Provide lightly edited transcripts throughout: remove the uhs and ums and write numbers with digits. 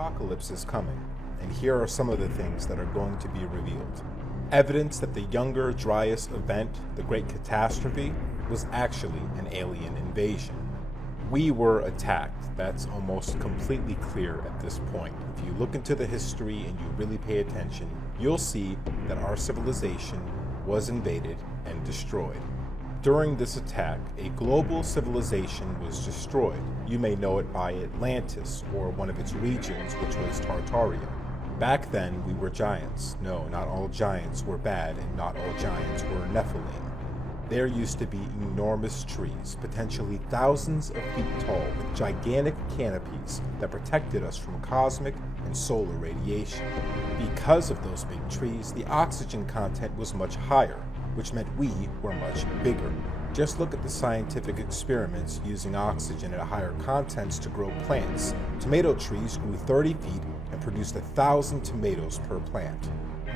apocalypse is coming, and here are some of the things that are going to be revealed. Evidence that the younger Dryas event, the Great Catastrophe, was actually an alien invasion. We were attacked. That's almost completely clear at this point. If you look into the history and you really pay attention, you'll see that our civilization was invaded and destroyed. During this attack, a global civilization was destroyed. You may know it by Atlantis, or one of its regions, which was Tartaria. Back then, we were giants. No, not all giants were bad, and not all giants were Nephilim. There used to be enormous trees, potentially thousands of feet tall, with gigantic canopies that protected us from cosmic and solar radiation. Because of those big trees, the oxygen content was much higher, which meant we were much bigger. Just look at the scientific experiments using oxygen at higher contents to grow plants. Tomato trees grew 30 feet and produced 1,000 tomatoes per plant.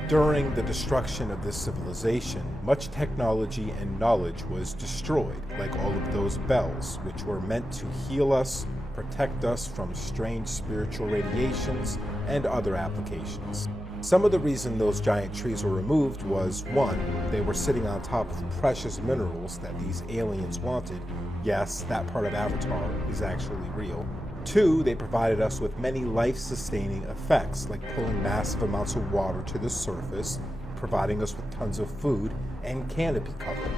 During the destruction of this civilization, much technology and knowledge was destroyed, like all of those bells, which were meant to heal us, protect us from strange spiritual radiations, and other applications. Some of the reason those giant trees were removed was, 1, they were sitting on top of precious minerals that these aliens wanted. Yes, that part of Avatar is actually real. 2, they provided us with many life-sustaining effects, like pulling massive amounts of water to the surface, providing us with tons of food, and canopy cover.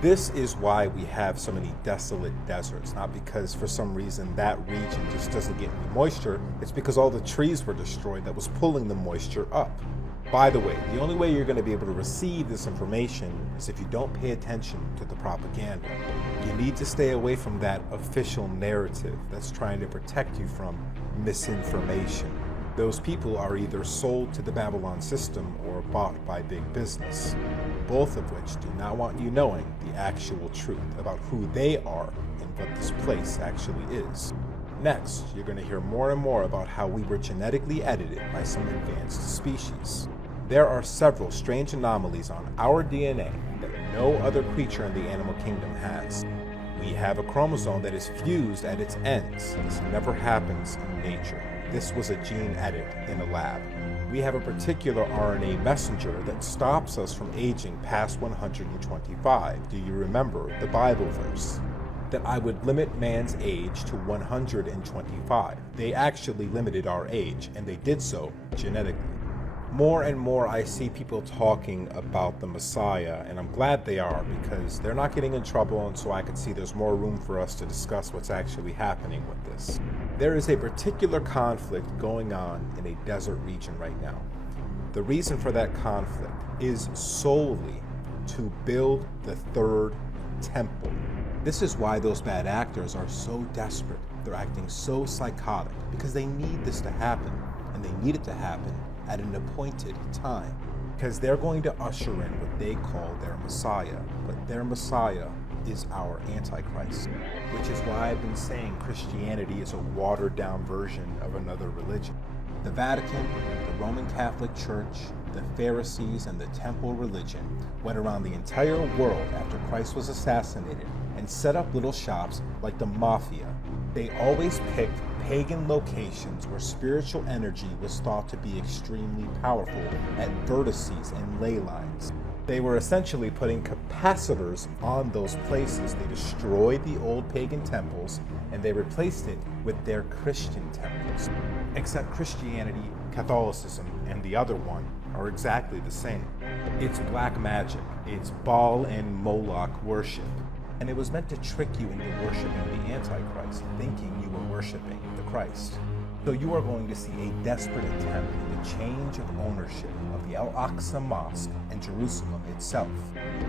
This is why we have so many desolate deserts, not because for some reason that region just doesn't get any moisture. It's because all the trees were destroyed that was pulling the moisture up. By the way, the only way you're going to be able to receive this information is if you don't pay attention to the propaganda. You need to stay away from that official narrative that's trying to protect you from misinformation. Those people are either sold to the Babylon system or bought by big business, both of which do not want you knowing the actual truth about who they are and what this place actually is. Next, you're going to hear more and more about how we were genetically edited by some advanced species. There are several strange anomalies on our DNA that no other creature in the animal kingdom has. We have a chromosome that is fused at its ends. This never happens in nature. This was a gene edit in a lab. We have a particular RNA messenger that stops us from aging past 125. Do you remember the Bible verse? That I would limit man's age to 125. They actually limited our age, and they did so genetically. More and more I see people talking about the Messiah, and I'm glad they are, because they're not getting in trouble, and so I can see there's more room for us to discuss what's actually happening with this. There is a particular conflict going on in a desert region right now. The reason for that conflict is solely to build the third temple. This is why those bad actors are so desperate. They're acting so psychotic, because they need this to happen, and they need it to happen at an appointed time, because they're going to usher in what they call their Messiah, but their Messiah is our Antichrist, which is why I've been saying Christianity is a watered-down version of another religion. The Vatican, the Roman Catholic Church, the Pharisees, and the Temple religion went around the entire world after Christ was assassinated and set up little shops like the Mafia. They always picked pagan locations where spiritual energy was thought to be extremely powerful at vertices and ley lines. They were essentially putting capacitors on those places. They destroyed the old pagan temples and they replaced it with their Christian temples. Except Christianity, Catholicism, and the other one are exactly the same. It's black magic. It's Baal and Moloch worship. And it was meant to trick you into worshiping the Antichrist, thinking you were worshiping the Christ. So you are going to see a desperate attempt in the change of ownership of the Al-Aqsa Mosque and Jerusalem itself.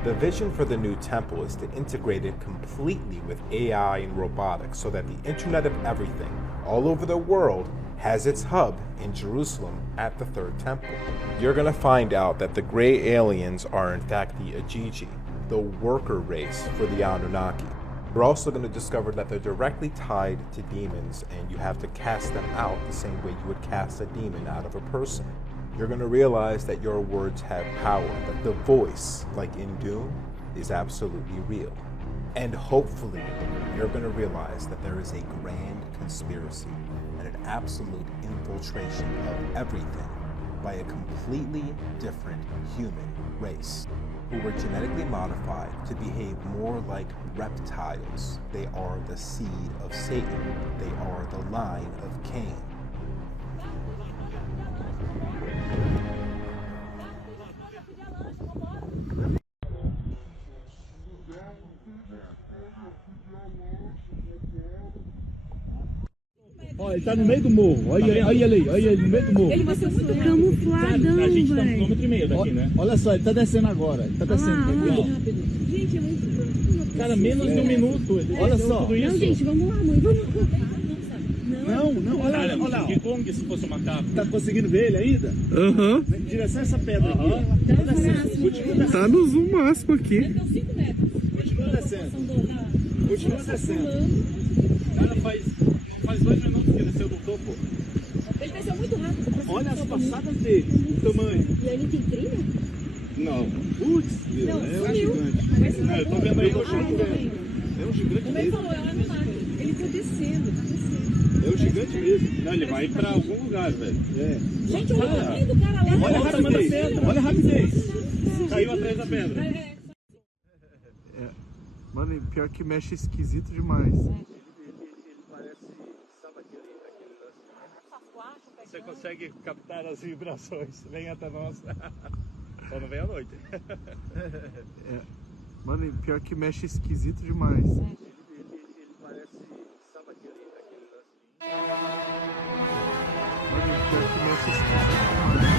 The vision for the new temple is to integrate it completely with AI and robotics so that the Internet of Everything all over the world has its hub in Jerusalem at the third temple. You're going to find out that the gray aliens are in fact the Ajiji, the worker race for the Anunnaki. We're also going to discover that they're directly tied to demons, and you have to cast them out the same way you would cast a demon out of a person. You're going to realize that your words have power, that the voice, like in Doom, is absolutely real. And hopefully, you're going to realize that there is a grand conspiracy and an absolute infiltration of everything by a completely different human race who were genetically modified to behave more like reptiles. They are the seed of Satan. They are the line of Cain. Olha, ele tá no meio do morro. Olha ele no meio do morro. Ele vai ser muito camufladão, A gente tá um velho. quilômetro e meio daqui, né? Olha só, ele tá descendo agora. Ele tá descendo. Gente, é muito. Cara, menos de um minuto. Olha só. Não, gente, vamos lá, mãe. Vamos. Não, olha. Que como que se fosse um macaco? Tá conseguindo ver ele ainda? Aham. Em direção a essa pedra aqui. Continua descendo. Tá no zoom máximo aqui. Então 5 metros. Continua descendo. Continua descendo. Cara, faz 2 minutos que ele desceu do topo. Ele desceu muito rápido. Olha as passadas dele, o tamanho. E ele tem trilha? Não. Putz, Não, é um sumiu. gigante. Não, eu tô vendo aí, eu tô vendo. É um gigante Como ele mesmo. falou, é um animal. Ele tá descendo. É um gigante mesmo. Não, ele vai pra algum lugar, velho. É. Gente, olha o tamanho do cara lá. Olha a rapidez. Olha a rapidez. Caiu atrás da pedra. Mano, pior que mexe esquisito demais. Você consegue captar as vibrações. Vem até nós. Só não vem à noite. Mano, pior que mexe esquisito demais. Mano, pior que mexe esquisito demais.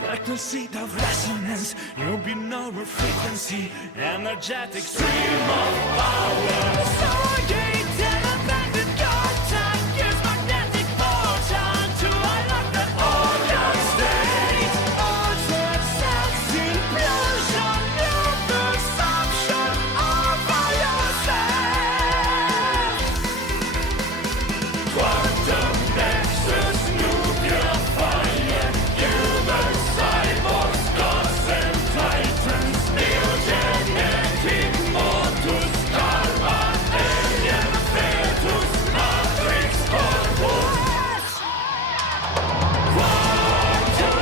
Frequency of resonance, you'll be no frequency, energetic stream of power. Stargate, telepathic contact, gives magnetic motion to unlock the organ state. Altered sense implosion, new perception of yourself. Quantum nexus, nuclear fire, human cyborgs, gods and titans, neogenetic modus, karma, alien fetus, matrix, corpus. Quantum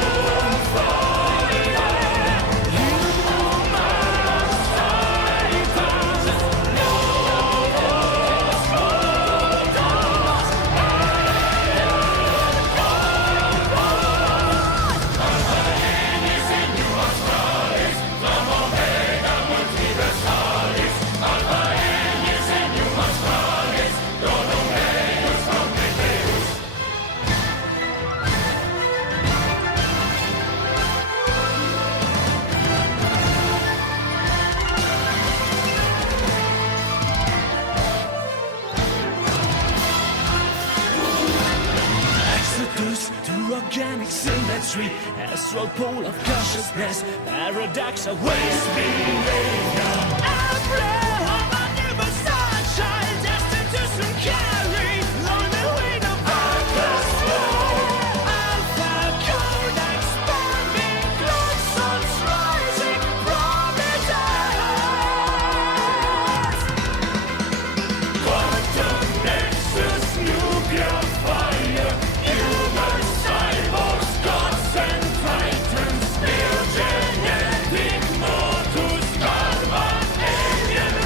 fire, human cyborgs, exodus to organic symmetry, astral pole of consciousness, paradox of waste behavior. Abraham, a new sunshine, destined to soon carry lonely wing of purpose. Alpha codex, bombing, clone suns rising, prometers. Quantum nexus, nuclear fire, human cyborgs, gods and titans, neogenetic modus, karma, alien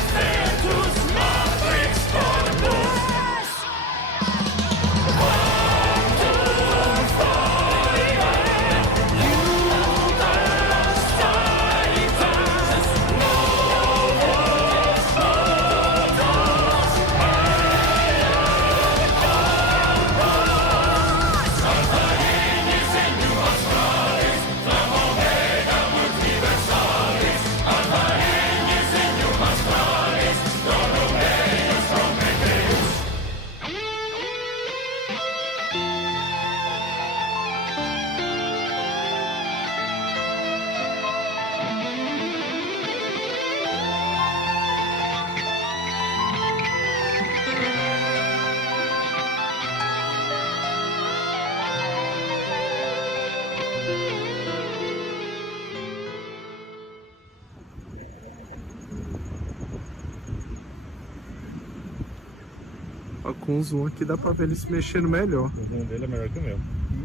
Ó, com o zoom aqui dá pra ver ele se mexendo melhor. O zoom dele é melhor que o meu.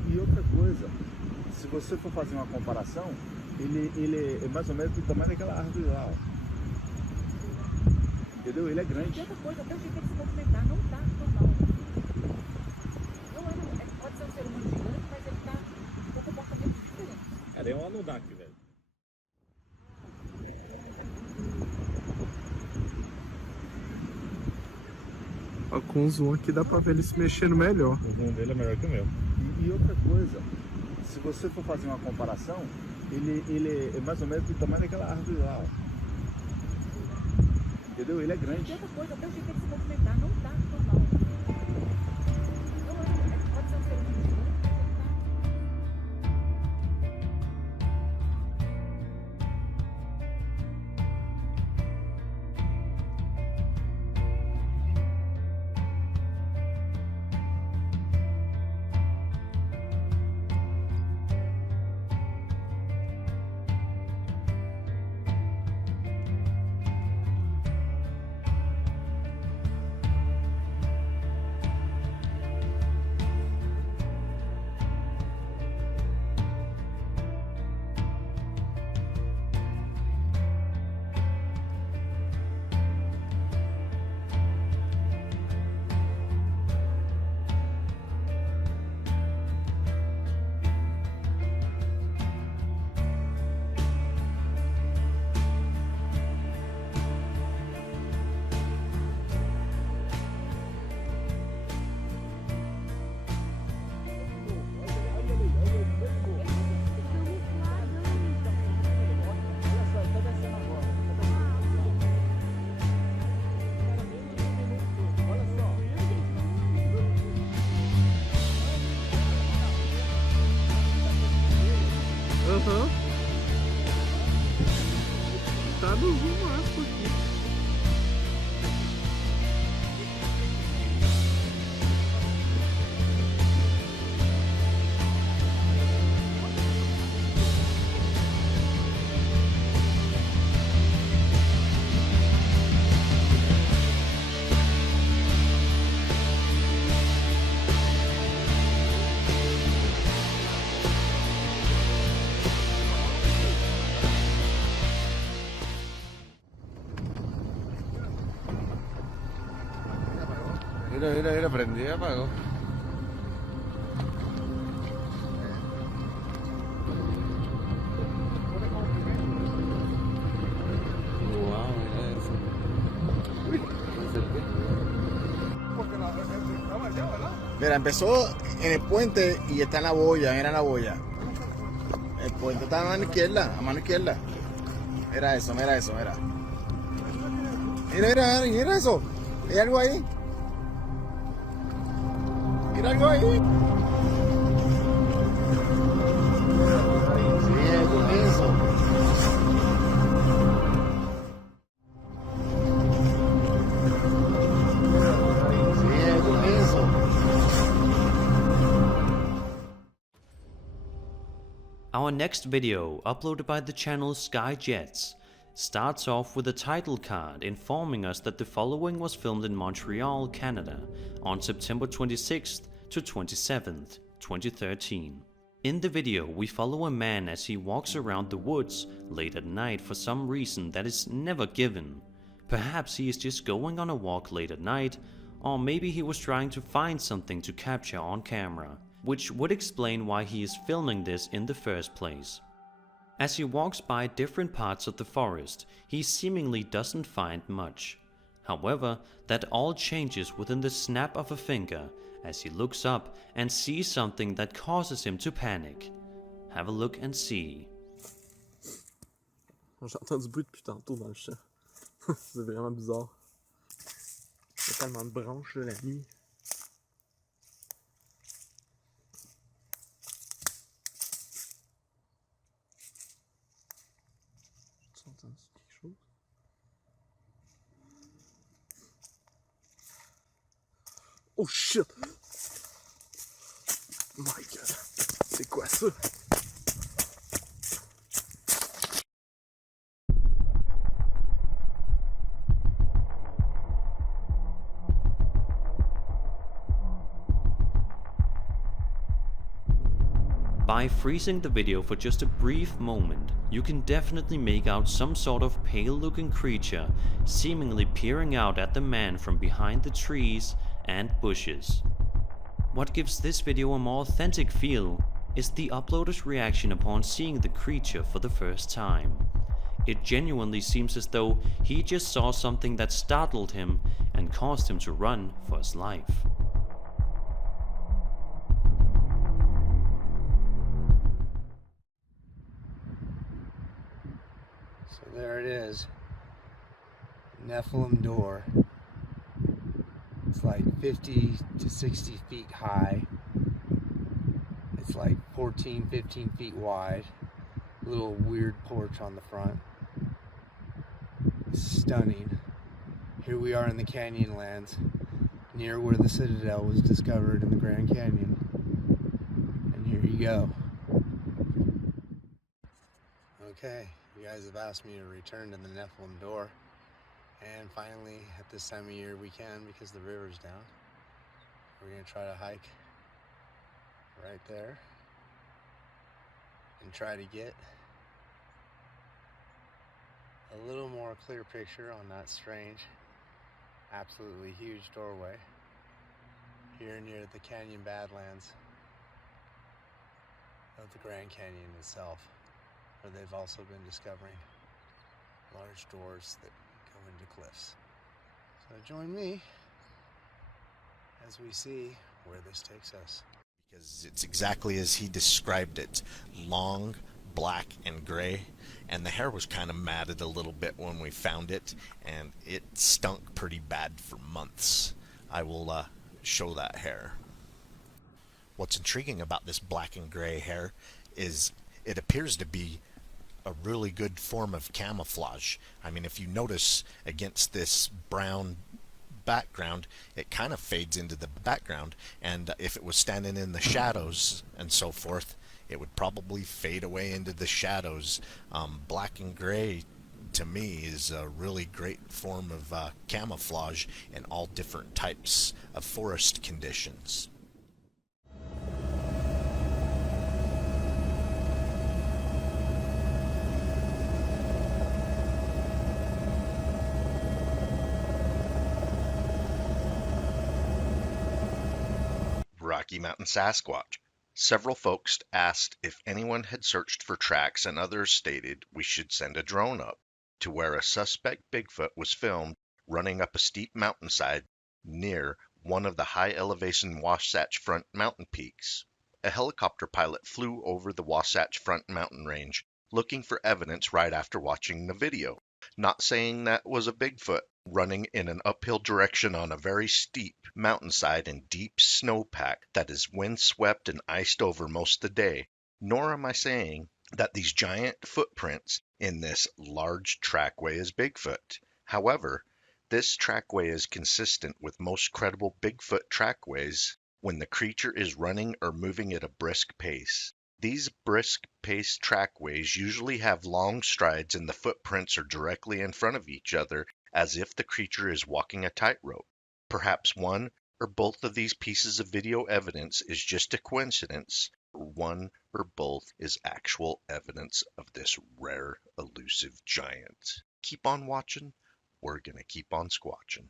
E outra coisa, se você for fazer uma comparação, ele é mais ou menos do tamanho daquela árvore lá, ó. Entendeu? Ele é grande. E outra coisa, até o jeito de se movimentar não tá normal. Pode ser um ser humano gigante, mas ele tá com um comportamento diferente. Cara, é um Anunnaki, velho. Ó, com o zoom aqui dá pra ver ele se mexendo melhor. O zoom dele é melhor que o meu. E outra coisa, se você for fazer uma comparação, ele é mais ou menos do tamanho daquela árvore lá, ó. Entendeu? Ele é grande. E outra coisa, até o jeito de se movimentar não tá normal. Pode ser um ser humano gigante, mas ele tá... Aham. Tá no zoom máximo aqui. Mira, prendí y apagó. Wow, mira eso. Me acerqué. Mira, empezó en el puente y está en la boya, mira la boya. El puente está a mano izquierda, a mano izquierda. Mira eso, mira eso, mira. Mira eso. Hay algo ahí. Mira algo ahí. Sí, con eso. Sí, con eso. Our next video, uploaded by the channel Skyjets, starts off with a title card informing us that the following was filmed in Montreal, Canada, on September 26th to 27th, 2013. In the video, we follow a man as he walks around the woods late at night for some reason that is never given. Perhaps he is just going on a walk late at night, or maybe he was trying to find something to capture on camera, which would explain why he is filming this in the first place. As he walks by different parts of the forest, he seemingly doesn't find much. However, that all changes within the snap of a finger as he looks up and sees something that causes him to panic. Have a look and see. J'entends du bruit depuis tantôt dans le champ. C'est vraiment bizarre. Il y a tellement de branches là, la nuit. Tu entends quelque chose? Oh shit! My god! C'est quoi ça? By freezing the video for just a brief moment, you can definitely make out some sort of pale-looking creature seemingly peering out at the man from behind the trees and bushes. What gives this video a more authentic feel is the uploader's reaction upon seeing the creature for the first time. It genuinely seems as though he just saw something that startled him and caused him to run for his life. So there it is, Nephilim door. It's like 50 to 60 feet high. It's like 14, 15 feet wide. Little weird porch on the front. Stunning. Here we are in the Canyonlands, near where the Citadel was discovered in the Grand Canyon. And here you go. Okay, you guys have asked me to return to the Nephilim door. And finally, at this time of year, we can because the river's down. We're going to try to hike right there and try to get a little more clear picture on that strange, absolutely huge doorway here near the Canyon Badlands of the Grand Canyon itself, where they've also been discovering large doors that go into cliffs. So join me as we see where this takes us. Because it's exactly as he described it. Long, black, and gray. And the hair was kind of matted a little bit when we found it. And it stunk pretty bad for months. I will show that hair. What's intriguing about this black and gray hair is it appears to be a really good form of camouflage. I mean, if you notice against this brown background, it kind of fades into the background, and if it was standing in the shadows and so forth, it would probably fade away into the shadows. Black and gray to me is a really great form of camouflage in all different types of forest conditions. Rocky Mountain Sasquatch. Several folks asked if anyone had searched for tracks, and others stated we should send a drone up to where a suspect Bigfoot was filmed running up a steep mountainside near one of the high elevation Wasatch Front mountain peaks. A helicopter pilot flew over the Wasatch Front mountain range looking for evidence right after watching the video. Not saying that was a Bigfoot running in an uphill direction on a very steep mountainside in deep snowpack that is windswept and iced over most of the day, nor am I saying that these giant footprints in this large trackway is Bigfoot. However, this trackway is consistent with most credible Bigfoot trackways when the creature is running or moving at a brisk pace. These brisk pace trackways usually have long strides and the footprints are directly in front of each other as if the creature is walking a tightrope. Perhaps one or both of these pieces of video evidence is just a coincidence, or one or both is actual evidence of this rare, elusive giant. Keep on watching, we're gonna keep on squatching.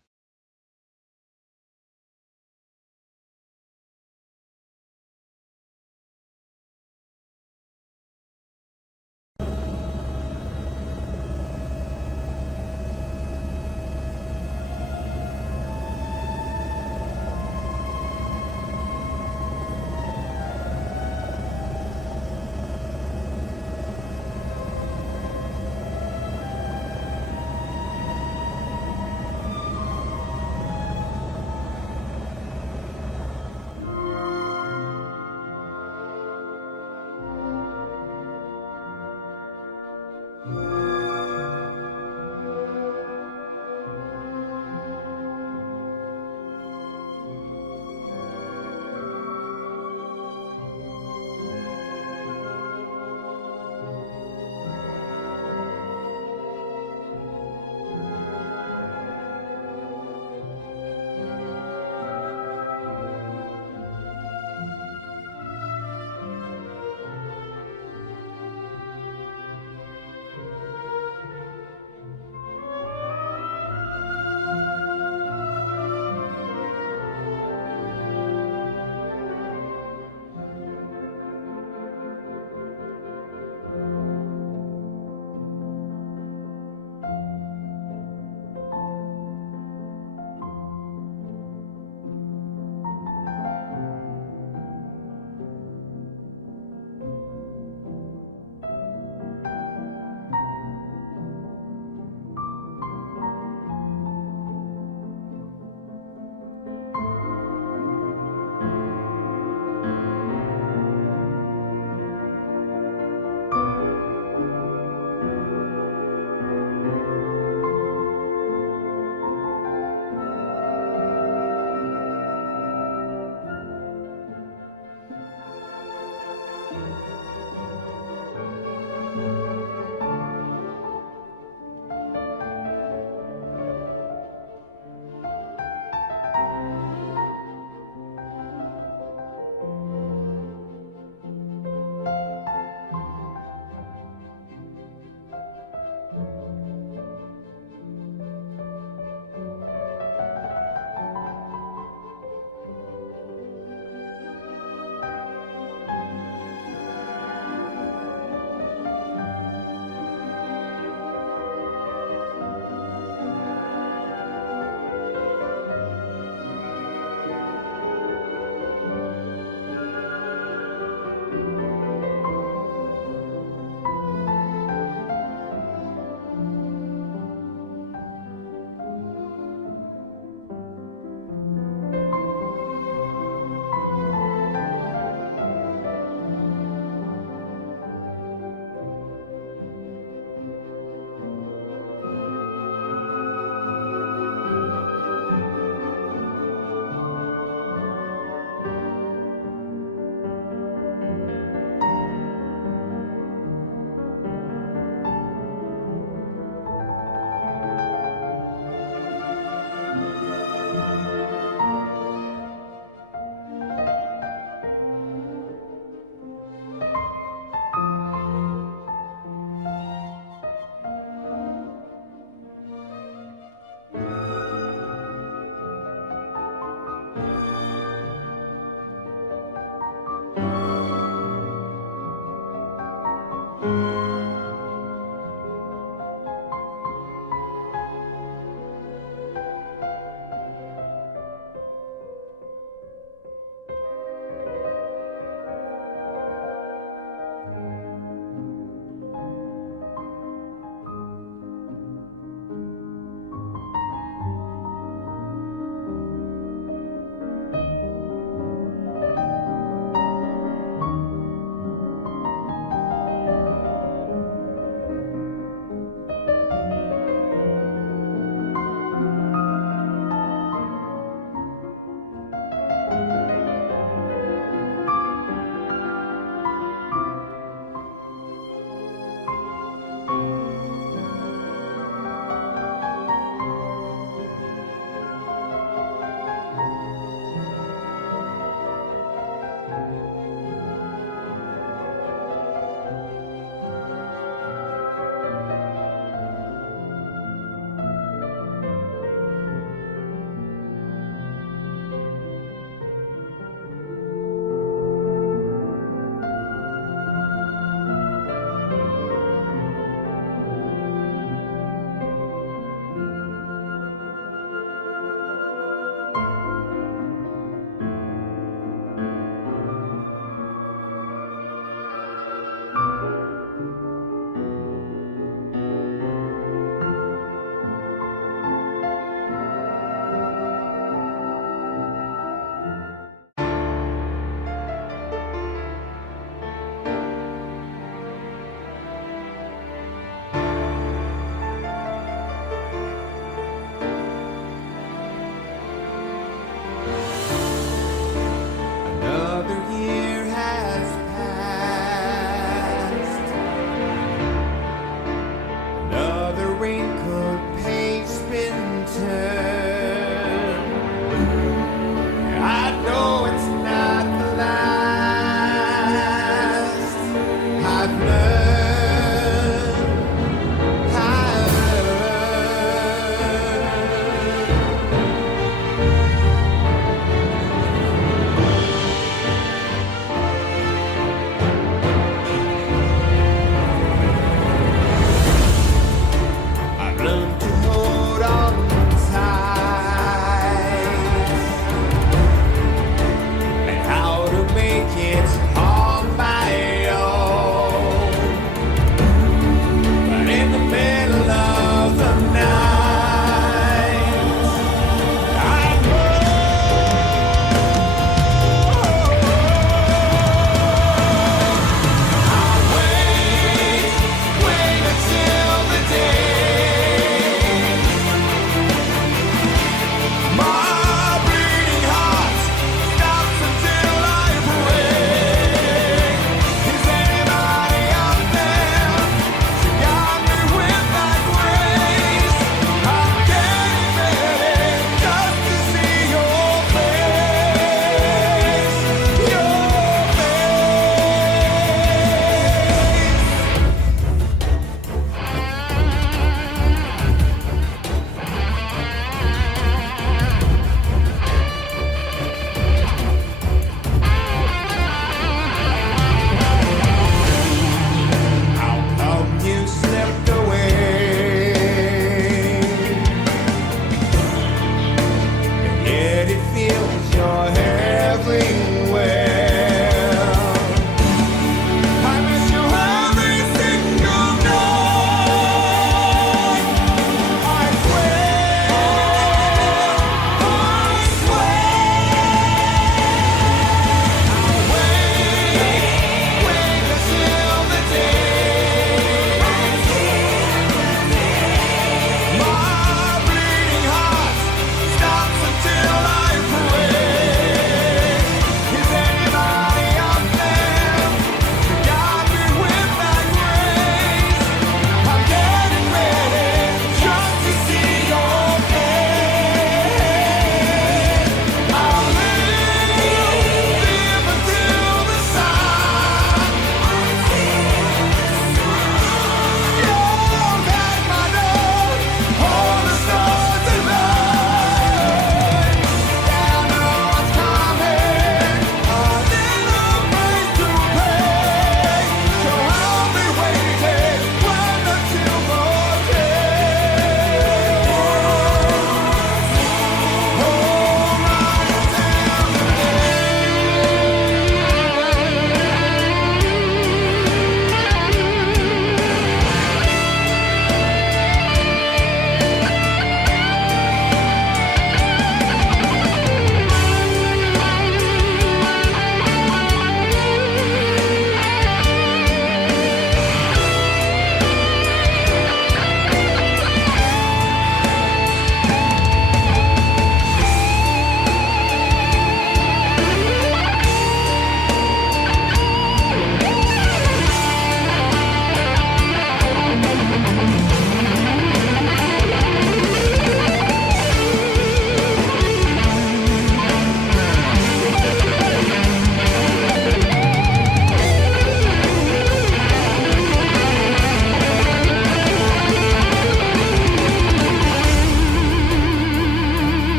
feels your hand.